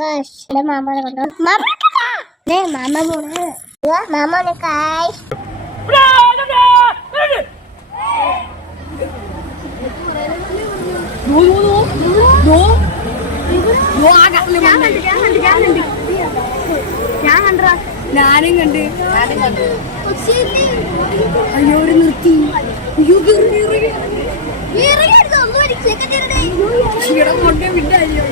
കാശ് എന്റെ മാമനെ കൊണ്ടോ മാമ പോണ് ഞാൻ കണ്ടാ ഞാനും കണ്ട് അയ്യോ ഒരു നിർത്തി അയ്യോ ഇവിടെ കൊണ്ടേ വിട്ട അയ്യോ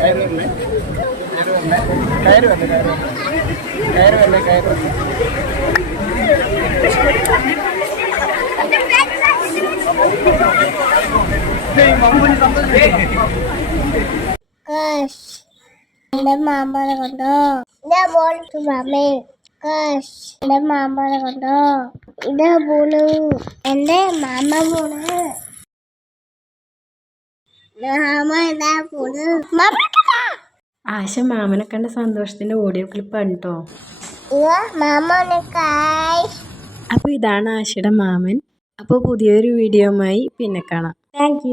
काय കയറ് വരണേ കയറ് വരണേ കയറ് വരണേ കയറ് വരണേ കാശ് എന്റെ മാമനെ കൊണ്ടോ ഇതാ പോണു മാമേ കാശ് എന്റെ മാമനെ കൊണ്ടോ ഇതാ പോണു എന്റെ മാമ പോണ് മാമ ഇതാ പോണു മാമ ആശ മാമനെ കണ്ട സന്തോഷത്തിന്റെ ഓഡിയോ ക്ലിപ്പാണ് കേട്ടോ അപ്പോൾ ഇതാണ് ആശയുടെ മാമൻ. അപ്പോൾ പുതിയൊരു വീഡിയോയുമായി പിന്നെ കാണാം. താങ്ക്